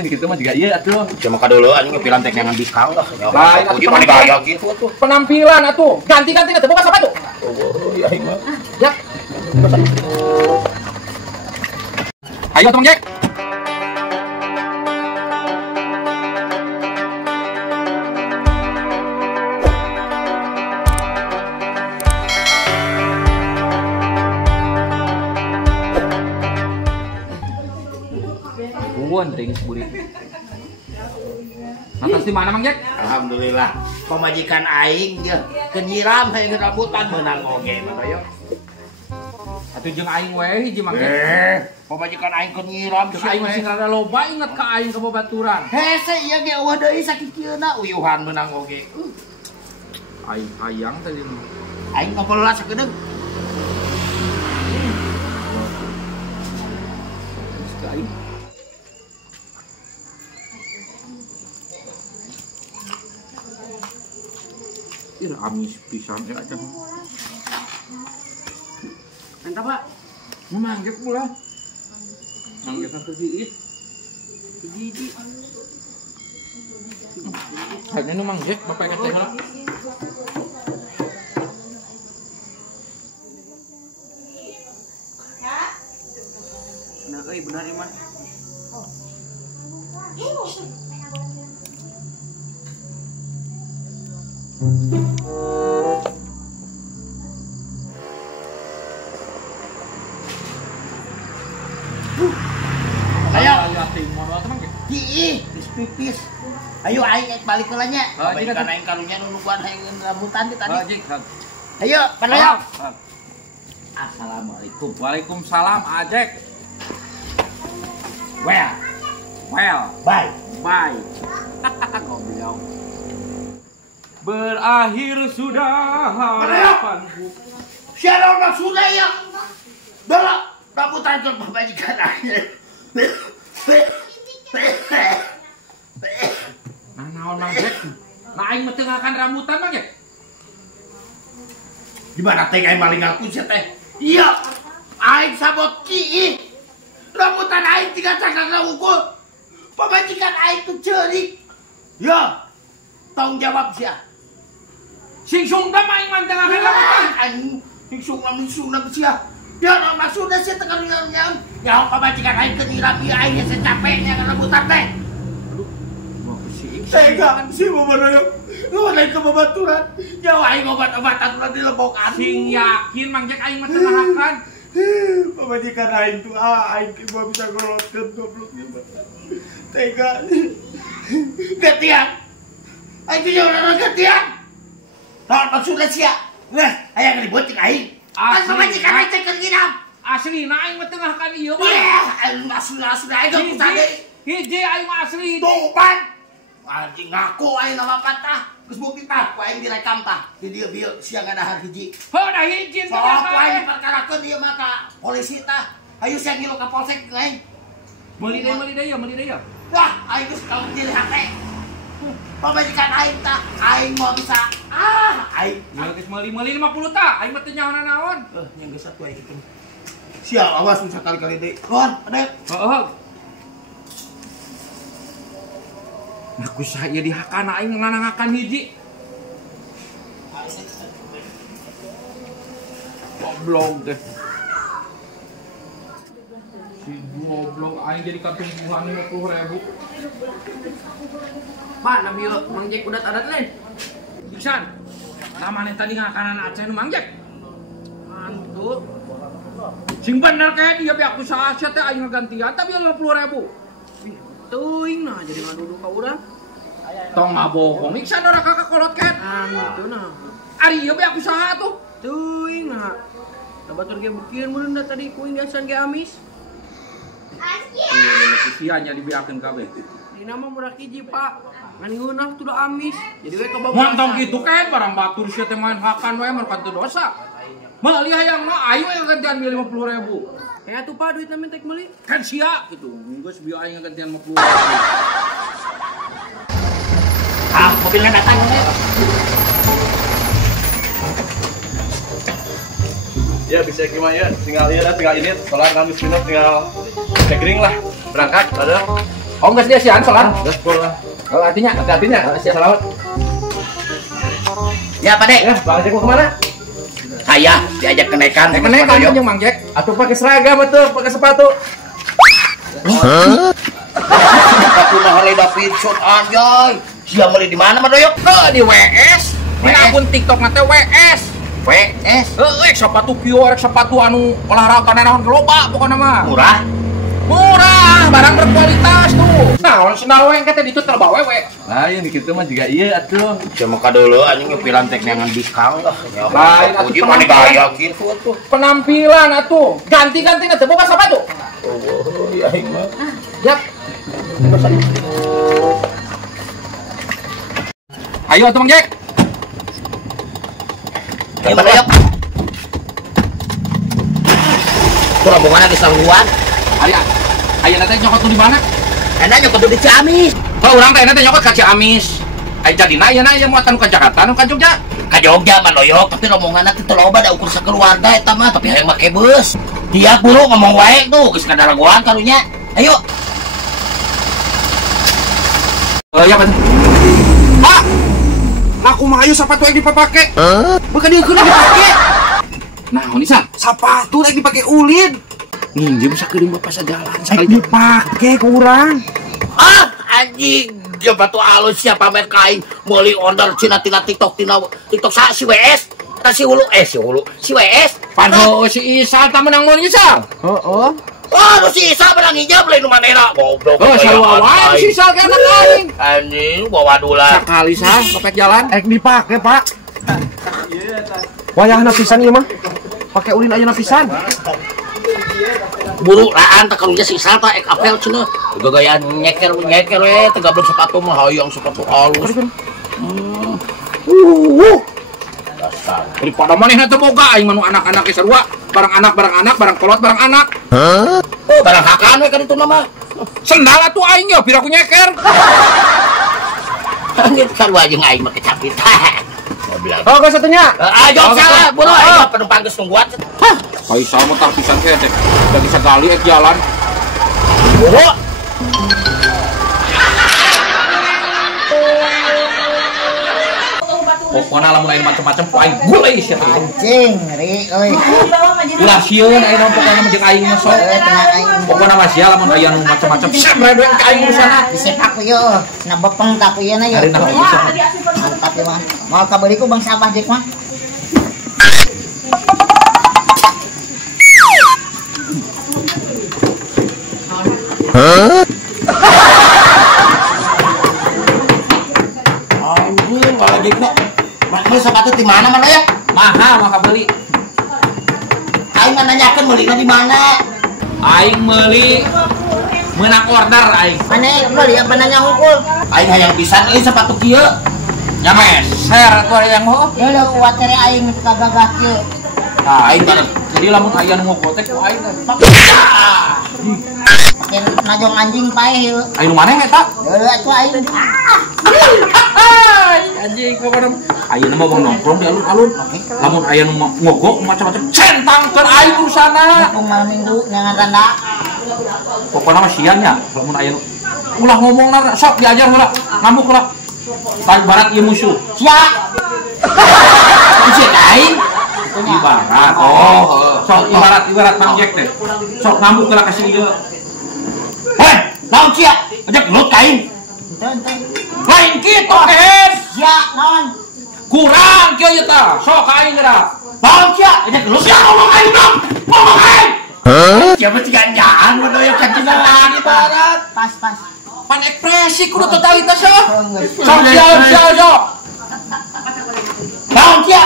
Cing gitu mah juga iya atuh. Cuma dulu anjing ngepilan teh yang diskon lah. Baik, Uji mah digaya gitu tuh. Penampilan atuh. Ganti-ganti atuh buka sepatu. Oh, iya mah. Ya. Ayo Tong Jack. Kuon ting buri. Atas di mana Mang Jack? Alhamdulillah. Pemajikan aing ge kenyiram hayang rambutan meunang oge mah yo. Atuh jeung aing we hiji Mang Jack. Pemajikan aing kenyiram Jeung aing masih rada loba inget ka aing ka babaturan. Hese ieu ge eueuh deui sakikieuna uyuhan meunang oge. Aing hayang tadi mah. Aing ngobrol sakedeung. Aing ini amis pisan ya aja. Entah Pak. Manggil pula. Manggil satu diit. Gigi. Hanya nu manggil bapak yang teh lah. Nah, benar Iman. Ayo, pipis. Ayo aing balik ke lanya. Balikan aing karunya nu nuguan aing rambutan tadi. Ayo, padayo. Assalamualaikum. Waalaikumsalam, Ajek. Well, bye. Goblok. Berakhir sudah harapanku. Siapa orang sudah ya? Bala, rambutan ke pemajikan aing. Nah, naon Mang Jack? Nah, aing mah teu ngakan rambutan Mang Jack. Gimana teh aing maling aku sih teh? Iya. Aing sabot kieu. Rambutan aing tiga cakak ukul. Pemajikan aing tuh ceurik. Ya. Tanggung jawab sia. Sing sungdam aing mah teu ngakan rambutan. Aing sing sungdam sia. Ya maksudnya sih tengah nyang. Ya pemajikan aing kenyiram ieu aing teh capeknya rambutan teh. Tega si Bobodoyo. Lu naik ke babaturan. Nyawa aing obat-obatan udah dilebokan. Sing yakin Mang Jack aing mah teu ngakan. Pemajikan aing tuh aing cuma bisa ngolotkeun gobloknya. Tega. Getian. Aing tuh orang getian. Naon maksudnya sia? Wes, aya ribut cek aing. Kan pemajikan aing teh kenyiram. Asli na aing mah teu ngakan ieu mah. Aing asli aing geus tadi. Hiji aing mah asli. Tuh pan. Anjing ngaku aing nama patah. Geus bukti tah, ku aing direkam tah. Di dieu bieu siang ngadahan hiji. Heuh dah hiji teh. Sok ku aing diperkarakeun ieu mah ka polisi tah. Hayu siang ngilu ka polsek aing. Meuli deui. Wah, aing geus kalau diri hate. Pemajikan aing tah, aing mau bisa. Aing. Ya geus meuli 50 tah, aing mah teu nyaho naon. Nya geus atuh aing kitu. Sial, awas bisa kali-kali deui. Ron, adek. Heeh. Aku saya dihakana aing nganangakan hiji. Goblok deh. Si goblok aing jadi katumpuhan 50.000. Mana bieu Mang Jack udah adat lain? Iksan. Namanya tadi ngakanan Aceh nu Mang Jack. Mantu. Sing bener kayak dia aku saha teh aing gantian tapi 50.000. Tuing nah jadi ngadudu ka urang. Tong ngabohong Iksan ora kakak kolot kan. Gitu nah. Ari ieu be aku saha tuh. Tuing nah. Batur ge bukieun mun da tadi kuing gasan ge amis. Iya, sia-sianya dibiakeun kabeh. Dina mah murah hiji, Pak. Ngan ngeunah tuh da amis. Jadi we kebawa. Montong gitu kan barang batur sia teh main hakan we mah kan teu dosa. Meuli hayang mah ayo yang gantian 50.000. Kayak tuh Pak duitna mintek meuli. Kan sia gitu. Geus bieu aing gantian 50.000. Mobilnya datang nih. Ya bisa gimana ya, tinggal ini, soalnya kami minum tinggal catering lah, berangkat, ada. Oh enggak dia sian salat. Gaspol lah. Oh artinya, salawat. Ya Pak Dek. Ya, Bang Jack mau kemana? Saya diajak kenaikan. Kenaikan jeung Mang Jack. Atuh pakai seragam atuh, pakai sepatu. Aku mah Harley Davidson anjay. Sia meuli di mana mah doyok? Di WS. Di akun TikTok mah teh WS. WS. Rek sepatu kieu rek sepatu anu olahraga naon loba pokona mah. Murah. Murah, barang berkualitas tuh. Nah, senal we kata ditu terbawa we. Nah, yang dikitu mah juga iya atuh. Cuma dulu anjing ngepilan tek neangan diskon lah. Lain atuh Uji mana gaya gitu tuh. Penampilan atuh. Ganti-ganti teh boga sepatu. Oh, iya mah. Ya. Ayo atuh Mang Jack. Ayo Pak Doyok. Rombongan lagi sangguan. Ayo nanti nyokot tuh di mana? Enak nyokot di Ciamis. Kalau orang teh nanti nyokot ke Ciamis. Ayo jadi naya muatan ke Jakarta, nu ka Jogja. Ka Jogja mah Doyok, tapi rombongan nanti teu loba da ukur sakeluarga eta mah, tapi hayang make bus. Dia buru ngomong wae tuh, geus kadaragoan karunya. Ayo. Oh iya bener. Pak! Aku mah ayo sepatu yang dipake. Bukan dia kudu dipake. Nah, Nisa, sepatu lagi dipake ulin. Ninja bisa kirim bapak sejalan sekali dipake kurang. Ah, anjing. Dia batu alus siapa pamer kain meuli order Cina tina TikTok sa si WS. Ta si Hulu, si WS. Pano si Isal ta menang mun Isal. Oh, si Isa menang hijab lain nu manehna. Goblok. Oh, sarua wae si Isal kana aing. Anjing bawa dulan. Sekali sah kopek jalan. Dipake, Pak. Wayahna pisan ieu mah. Pakai ulin ayeuna pisan. Buru laan tak karunya si Isa tak apel cenah. Gagayan nyeker we tegablok sepatu mah hayang sepatu halus. Daripada manehna teu boga aing mah anak-anak ge sarua, barang anak, barang kolot, barang anak. Oh, barang kakaan we kan itu nama. Sendal atuh aing ya pira ku nyeker. Angin sarua jeung aing mah kecapit. Oh, geus satunya. Ayo salah, buru ayo penumpang geus nungguan. Faisal mah tah pisan ke teh. Da bisa gali jalan. Buru. Pokona lamun aya macam-macam aing gulai sia teh. Anjing, ri euy. Ulah sieun aya naon pokona mah jeung aing mah sok. Tenang aing. Pokona mah sia lamun aya nu macam-macam samre doang ka aing usana. Disepak ku yo. Na bepeng ka ku yeuna yo. Hari na bisa. Mantap ya mah. Mau kabeli ku Bang Sabah Jek mah. Anjing, malah gitu. Mana sepatu di mana mana ya? Mahal mah kabeli. Aing mana nyakeun meulina di mana? Aing meuli meunang order aing. Mane beli apa nanya hukul? Aing hayang pisan euy sepatu kieu. Nya meser atuh yang mau. Ya lo kuatere aing kagagah kieu. Nah, aing teh jadi lamun aya nu ngogotek ku aing teh. Pakai najong anjing pae yeuh. Aing nu maneh eta? Deuleu atuh aing. Anjing pokona ayeuna mah bang nongkrong di alun-alun. Lamun aya nu ngogok macam-macam centangkeun aing urusana. Aku malam minggu nyangan randa. Pokona mah sian nya lamun aya nu ulah ngomongna sok diajar heula ngamuk heula. Tarik barat ieu musuh. Sia. Cek aing. Ibarat. Sok ibarat Mang Jack teh. Sok ngamuk heula ka si ieu. Heh, naon cia? Ajak gelut kain. Ente. Lain kitu Ken. Sia naon? Kurang kieu ieu tah. Sok ka aing geura. Naon cia? Ajak gelut cia ngomong aing dong. Ngomong aing. Siapa sih ganjaan waduh ka cina lagi barat. Pas. Pan ekspresi kudu totalitas ya. Geus. Sok. Naon cia?